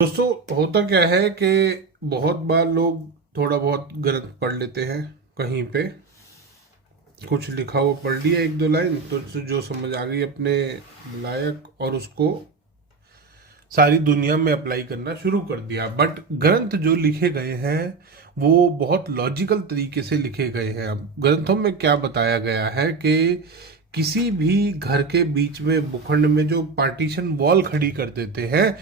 दोस्तों, होता क्या है कि बहुत बार लोग थोड़ा बहुत गलत पढ़ लेते हैं। कहीं पे कुछ लिखा हुआ पढ़ लिया, एक दो लाइन तो जो समझ आ गई अपने लायक, और उसको सारी दुनिया में अप्लाई करना शुरू कर दिया। बट ग्रंथ जो लिखे गए हैं वो बहुत लॉजिकल तरीके से लिखे गए हैं। अब ग्रंथों में क्या बताया गया है कि किसी भी घर के बीच में भूखंड में जो पार्टीशन वॉल खड़ी कर देते हैं,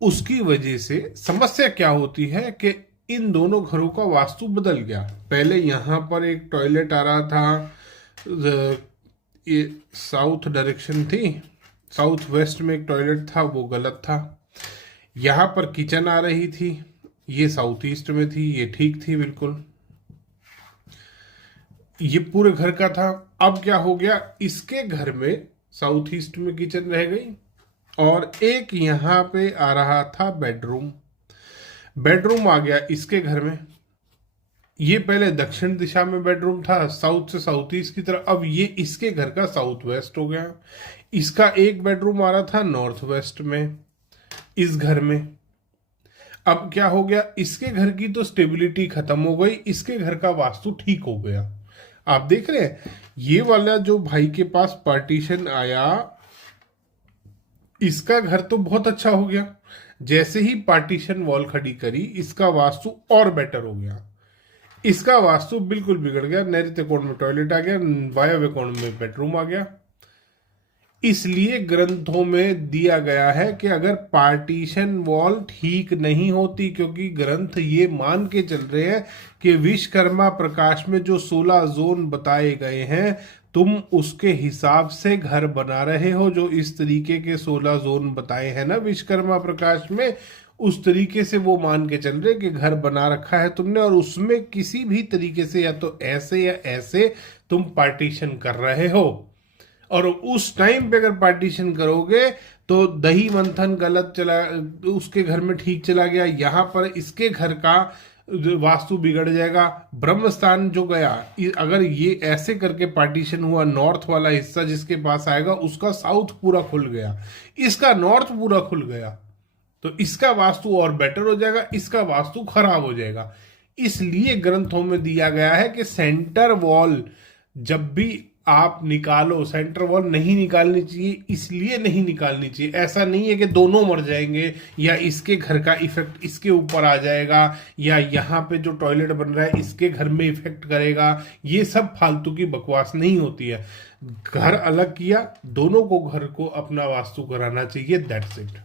उसकी वजह से समस्या क्या होती है कि इन दोनों घरों का वास्तु बदल गया। पहले यहाँ पर एक टॉयलेट आ रहा था, ये साउथ डायरेक्शन थी, साउथ वेस्ट में एक टॉयलेट था, वो गलत था। यहाँ पर किचन आ रही थी, ये साउथ ईस्ट में थी, ये ठीक थी बिल्कुल, ये पूरे घर का था। अब क्या हो गया, इसके घर में साउथ ईस्ट में किचन रह गई और एक यहाँ पे आ रहा था बेडरूम, बेडरूम आ गया इसके घर में। ये पहले दक्षिण दिशा में बेडरूम था, साउथ से साउथ ईस्ट की तरफ, अब ये इसके घर का साउथ वेस्ट हो गया। इसका एक बेडरूम आ रहा था नॉर्थ वेस्ट में इस घर में। अब क्या हो गया, इसके घर की तो स्टेबिलिटी खत्म हो गई, इसके घर का वास्तु ठीक हो गया। आप देख रहे हैं, ये वाला जो भाई के पास पार्टीशन आया, इसका घर तो बहुत अच्छा हो गया। जैसे ही पार्टीशन वॉल खड़ी करी, इसका वास्तु और बेटर हो गया। इसका वास्तु बिल्कुल बिगड़ गया, नैऋत्य कोण में टॉयलेट आ गया, वायव्य कोण में बेडरूम आ गया। इसलिए ग्रंथों में दिया गया है कि अगर पार्टीशन वॉल ठीक नहीं होती, क्योंकि ग्रंथ ये मान के चल रहे हैं कि विश्वकर्मा प्रकाश में जो 16 जोन बताए गए हैं, तुम उसके हिसाब से घर बना रहे हो। जो इस तरीके के 16 जोन बताए हैं ना विश्वकर्मा प्रकाश में, उस तरीके से वो मान के चल रहे कि घर बना रखा है तुमने, और उसमें किसी भी तरीके से या तो ऐसे या ऐसे तुम पार्टीशन कर रहे हो। और उस टाइम पे अगर पार्टीशन करोगे तो दही मंथन गलत चला, उसके घर में ठीक चला गया, यहाँ पर इसके घर का वास्तु बिगड़ जाएगा। ब्रह्म स्थान जो गया, अगर ये ऐसे करके पार्टीशन हुआ, नॉर्थ वाला हिस्सा जिसके पास आएगा उसका साउथ पूरा खुल गया, इसका नॉर्थ पूरा खुल गया, तो इसका वास्तु और बेटर हो जाएगा, इसका वास्तु खराब हो जाएगा। इसलिए ग्रंथों में दिया गया है कि सेंटर वॉल जब भी आप निकालो, सेंटर वॉल नहीं निकालनी चाहिए। इसलिए नहीं निकालनी चाहिए, ऐसा नहीं है कि दोनों मर जाएंगे या इसके घर का इफेक्ट इसके ऊपर आ जाएगा या यहाँ पे जो टॉयलेट बन रहा है इसके घर में इफेक्ट करेगा। ये सब फालतू की बकवास नहीं होती है। घर अलग किया, दोनों को घर को अपना वास्तु कराना चाहिए, दैट्स इट।